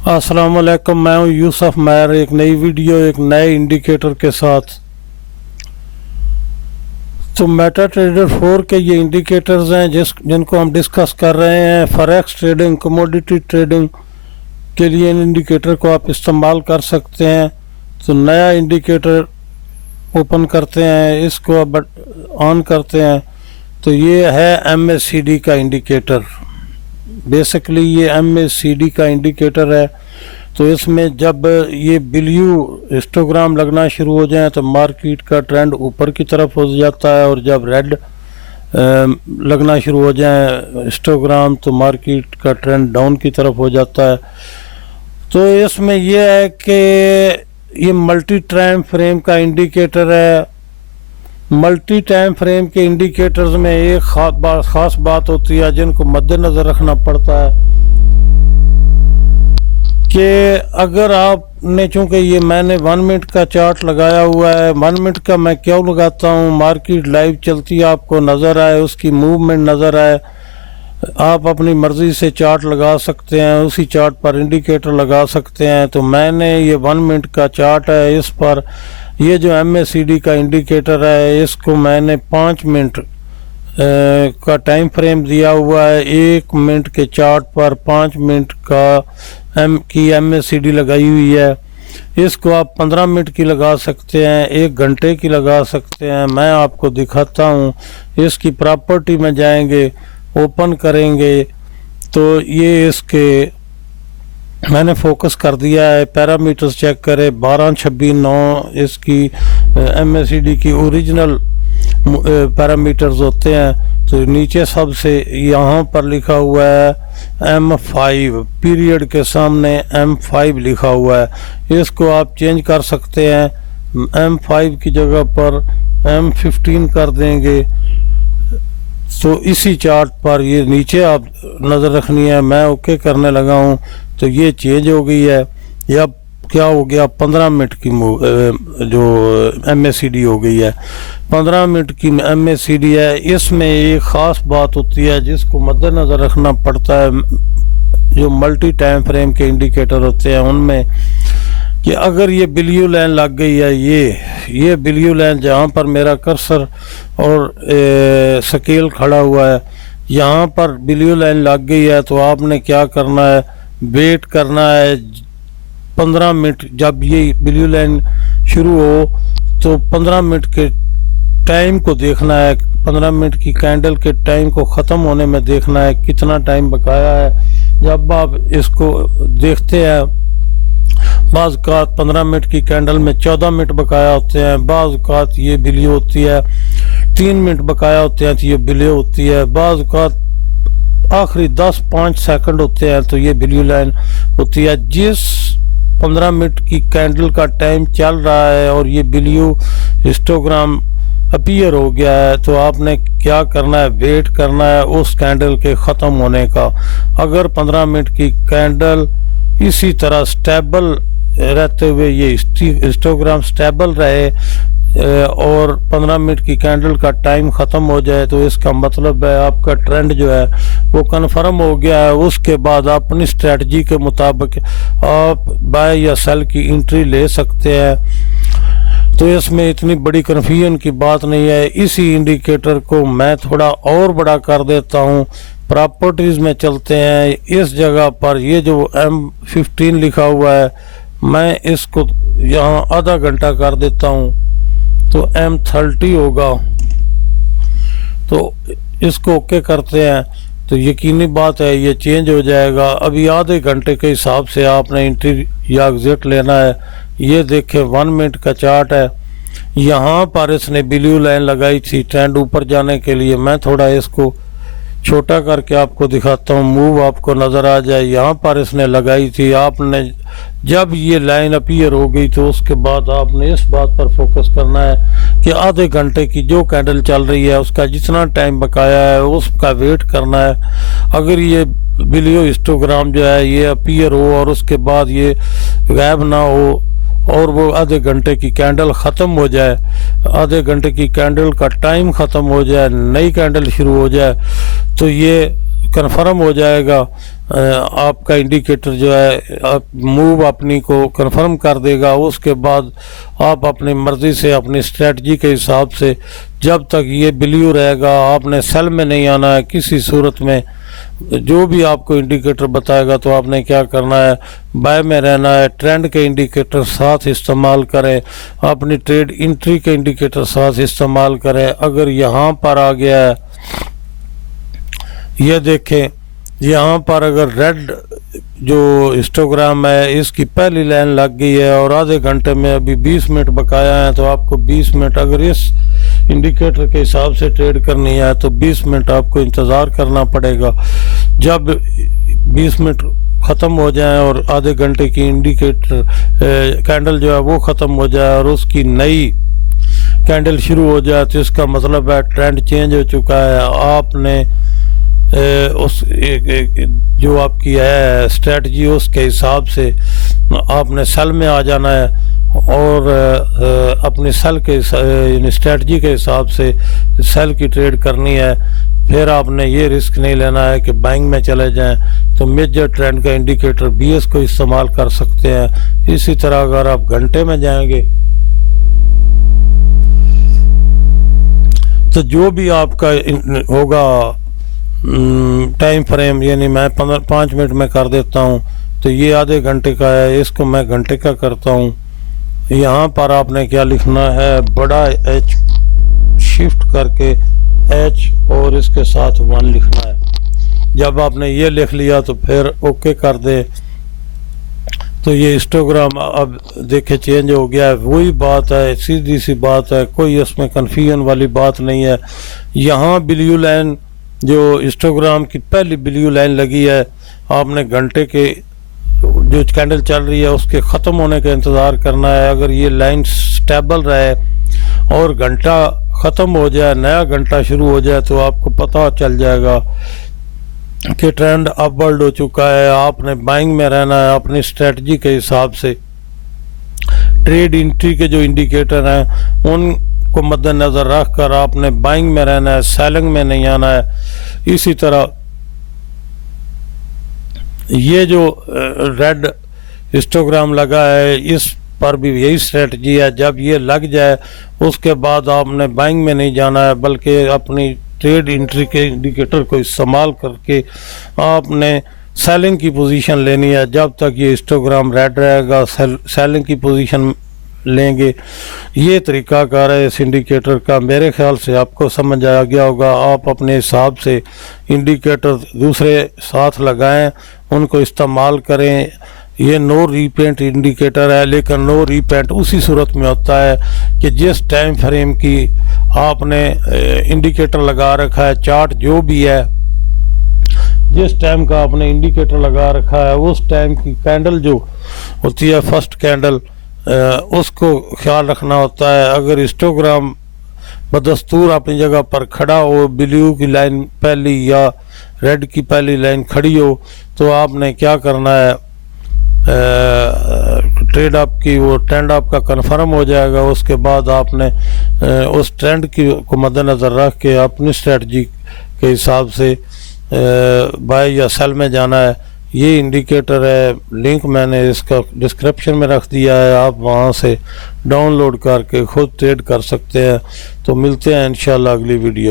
अस्सलाम वालेकुम, मैं हूं यूसुफ मैर। एक नई वीडियो एक नए इंडिकेटर के साथ। तो मेटा ट्रेडर 4 के ये इंडिकेटर्स हैं जिनको हम डिस्कस कर रहे हैं। फॉरेक्स ट्रेडिंग, कमोडिटी ट्रेडिंग के लिए इन इंडिकेटर को आप इस्तेमाल कर सकते हैं। तो नया इंडिकेटर ओपन करते हैं, इसको अब ऑन करते हैं। तो ये है MACD का इंडिकेटर। बेसिकली ये MACD का इंडिकेटर है। तो इसमें जब ये ब्लू हिस्टोग्राम लगना शुरू हो जाए तो मार्केट का ट्रेंड ऊपर की तरफ हो जाता है, और जब रेड लगना शुरू हो जाए हिस्टोग्राम तो मार्केट का ट्रेंड डाउन की तरफ हो जाता है। तो इसमें यह है कि ये मल्टी टाइम फ्रेम का इंडिकेटर है। मल्टी टाइम फ्रेम के इंडिकेटर्स में एक खास बात होती है जिनको मद्देनजर रखना पड़ता है कि अगर आपने, चूंकि ये मैंने 1 मिनट का चार्ट लगाया हुआ है। 1 मिनट का मैं क्यों लगाता हूँ? मार्केट लाइव चलती है, आपको नज़र आए, उसकी मूवमेंट नज़र आए। आप अपनी मर्ज़ी से चार्ट लगा सकते हैं, उसी चार्ट पर इंडिकेटर लगा सकते हैं। तो मैंने ये 1 मिनट का चार्ट है, इस पर ये जो MACD का इंडिकेटर है इसको मैंने 5 मिनट का टाइम फ्रेम दिया हुआ है। 1 मिनट के चार्ट पर 5 मिनट की MACD लगाई हुई है। इसको आप 15 मिनट की लगा सकते हैं, 1 घंटे की लगा सकते हैं। मैं आपको दिखाता हूँ। इसकी प्रॉपर्टी में जाएंगे, ओपन करेंगे तो ये इसके मैंने फोकस कर दिया है। पैरामीटर्स चेक करें, 12, 26, 9 इसकी MACD की ओरिजिनल पैरामीटर्स होते हैं। तो नीचे सबसे यहाँ पर लिखा हुआ है M5, पीरियड के सामने M5 लिखा हुआ है। इसको आप चेंज कर सकते हैं, M5 की जगह पर M15 कर देंगे। तो इसी चार्ट पर ये नीचे आप नज़र रखनी है। मैं ओके करने लगा हूँ तो ये चेंज हो गई है। या क्या हो गया, 15 मिनट की जो MACD हो गई है, 15 मिनट की MACD है। इसमें एक ख़ास बात होती है जिसको मद्देनज़र रखना पड़ता है। जो मल्टी टाइम फ्रेम के इंडिकेटर होते हैं उनमें कि अगर ये ब्लू लाइन लग गई है, ये ब्लू लाइन जहाँ पर मेरा कर्सर और स्केल खड़ा हुआ है, यहाँ पर ब्लू लाइन लग गई है, तो आपने क्या करना है, वेट करना है 15 मिनट। जब ये ब्लू लाइन शुरू हो तो 15 मिनट के टाइम को देखना है, 15 मिनट की कैंडल के टाइम को ख़त्म होने में देखना है कितना टाइम बकाया है। जब आप इसको देखते हैं, बाज़ औक़ात 15 मिनट की कैंडल में 14 मिनट बकाया होते हैं, बाज़ औक़ात ये ब्लू होती है 3 मिनट बकाया होते हैं तो ये ब्लू होती है, बाज़ औक़ात आखिरी 10-5 सेकंड होते हैं तो ये ब्लू लाइन होती है। जिस 15 मिनट की कैंडल का टाइम चल रहा है और ये ब्लू हिस्टोग्राम अपीयर हो गया है, तो आपने क्या करना है, वेट करना है उस कैंडल के ख़त्म होने का। अगर 15 मिनट की कैंडल इसी तरह स्टेबल रहते हुए ये हिस्टोग्राम स्टेबल रहे और 15 मिनट की कैंडल का टाइम ख़त्म हो जाए, तो इसका मतलब है आपका ट्रेंड जो है वो कन्फर्म हो गया है। उसके बाद अपनी स्ट्रेटजी के मुताबिक आप बाय या सेल की एंट्री ले सकते हैं। तो इसमें इतनी बड़ी कन्फ्यूजन की बात नहीं है। इसी इंडिकेटर को मैं थोड़ा और बड़ा कर देता हूँ। प्रॉपर्टीज़ में चलते हैं। इस जगह पर ये जो M15 लिखा हुआ है, मैं इसको यहाँ आधा घंटा कर देता हूँ तो M30 होगा। तो इसको ओके करते हैं तो यकीनी बात है ये चेंज हो जाएगा। अभी आधे घंटे के हिसाब से आपने एंट्री या एग्जिट लेना है। ये देखें 1 मिनट का चार्ट है, यहाँ पर इसने ब्लू लाइन लगाई थी ट्रेंड ऊपर जाने के लिए। मैं थोड़ा इसको छोटा करके आपको दिखाता हूँ, मूव आपको नज़र आ जाए। यहाँ पर इसने लगाई थी, आपने जब ये लाइन अपीयर हो गई तो उसके बाद आपने इस बात पर फोकस करना है कि आधे घंटे की जो कैंडल चल रही है उसका जितना टाइम बकाया है उसका वेट करना है। अगर ये ब्लू हिस्टोग्राम जो है ये अपीयर हो और उसके बाद ये गायब ना हो और वो आधे घंटे की कैंडल ख़त्म हो जाए, आधे घंटे की कैंडल का टाइम ख़त्म हो जाए, नई कैंडल शुरू हो जाए, तो ये कन्फर्म हो जाएगा। आपका इंडिकेटर जो है आप मूव अपनी को कंफर्म कर देगा। उसके बाद आप अपनी मर्ज़ी से अपनी स्ट्रेटजी के हिसाब से जब तक ये ब्लू रहेगा आपने सेल में नहीं आना है किसी सूरत में। जो भी आपको इंडिकेटर बताएगा तो आपने क्या करना है, बाय में रहना है। ट्रेंड के इंडिकेटर साथ इस्तेमाल करें, अपनी ट्रेड एंट्री के इंडिकेटर साथ इस्तेमाल करें। अगर यहाँ पर आ गया है, ये देखें यहाँ पर अगर रेड जो हिस्टोग्राम है इसकी पहली लाइन लग गई है और आधे घंटे में अभी 20 मिनट बकाया है, तो आपको 20 मिनट अगर इस इंडिकेटर के हिसाब से ट्रेड करनी है तो 20 मिनट आपको इंतज़ार करना पड़ेगा। जब 20 मिनट ख़त्म हो जाए और आधे घंटे की इंडिकेटर कैंडल जो है वो ख़त्म हो जाए और उसकी नई कैंडल शुरू हो जाए, तो इसका मतलब है ट्रेंड चेंज हो चुका है। आपने उस जो आपकी है स्ट्रेटजी उसके हिसाब से आपने सेल में आ जाना है और अपनी सेल के स्ट्रेटजी के हिसाब से सेल की ट्रेड करनी है। फिर आपने ये रिस्क नहीं लेना है कि बाइंग में चले जाएं। तो मेजर ट्रेंड का इंडिकेटर बीएस को इस्तेमाल कर सकते हैं। इसी तरह अगर आप घंटे में जाएंगे तो जो भी आपका होगा टाइम फ्रेम, यानी मैं 5 मिनट में कर देता हूँ तो ये आधे घंटे का है, इसको मैं घंटे का करता हूँ। यहाँ पर आपने क्या लिखना है, बड़ा एच शिफ्ट करके एच और इसके साथ 1 लिखना है। जब आपने ये लिख लिया तो फिर ओके कर दे तो ये हिस्टोग्राम अब देखे चेंज हो गया है। वही बात है, सीधी सी बात है, कोई इसमें कन्फ्यूजन वाली बात नहीं है। यहाँ ब्लू लाइन जो हिस्टोग्राम की पहली ब्लू लाइन लगी है, आपने घंटे के जो कैंडल चल रही है उसके ख़त्म होने का इंतज़ार करना है। अगर ये लाइन स्टेबल रहे और घंटा ख़त्म हो जाए, नया घंटा शुरू हो जाए, तो आपको पता चल जाएगा कि ट्रेंड अपवर्ड हो चुका है। आपने बाइंग में रहना है अपनी स्ट्रेटजी के हिसाब से। ट्रेड एंट्री के जो इंडिकेटर हैं उनको मद्देनज़र रख कर आपने बाइंग में रहना है, सेलिंग में नहीं आना है। इसी तरह ये जो रेड हिस्टोग्राम लगा है इस पर भी यही स्ट्रेटजी है। जब ये लग जाए उसके बाद आपने बाइंग में नहीं जाना है, बल्कि अपनी ट्रेड एंट्री के इंडिकेटर को इस्तेमाल करके आपने सेलिंग की पोजीशन लेनी है। जब तक ये हिस्टोग्राम रेड रहेगा सेलिंग की पोजीशन लेंगे। ये तरीकाकार है इस इंडिकेटर का। मेरे ख्याल से आपको समझ आ गया होगा। आप अपने हिसाब से इंडिकेटर दूसरे साथ लगाएं, उनको इस्तेमाल करें। ये नो रीपेंट इंडिकेटर है, लेकिन नो रीपेंट उसी सूरत में होता है कि जिस टाइम फ्रेम की आपने इंडिकेटर लगा रखा है, चार्ट जो भी है, जिस टाइम का आपने इंडिकेटर लगा रखा है उस टाइम की कैंडल जो होती है फर्स्ट कैंडल, उसको ख्याल रखना होता है। अगर हिस्टोग्राम बदस्तूर अपनी जगह पर खड़ा हो, ब्लू की लाइन पहली या रेड की पहली लाइन खड़ी हो, तो आपने क्या करना है, ट्रेड आपकी वो ट्रेंड आपका कंफर्म हो जाएगा। उसके बाद आपने उस ट्रेंड की को मद्देनज़र रख के अपनी स्ट्रेटजी के हिसाब से बाय या सेल में जाना है। ये इंडिकेटर है, लिंक मैंने इसका डिस्क्रिप्शन में रख दिया है, आप वहाँ से डाउनलोड करके खुद ट्रेड कर सकते हैं। तो मिलते हैं इंशाल्लाह अगली वीडियो।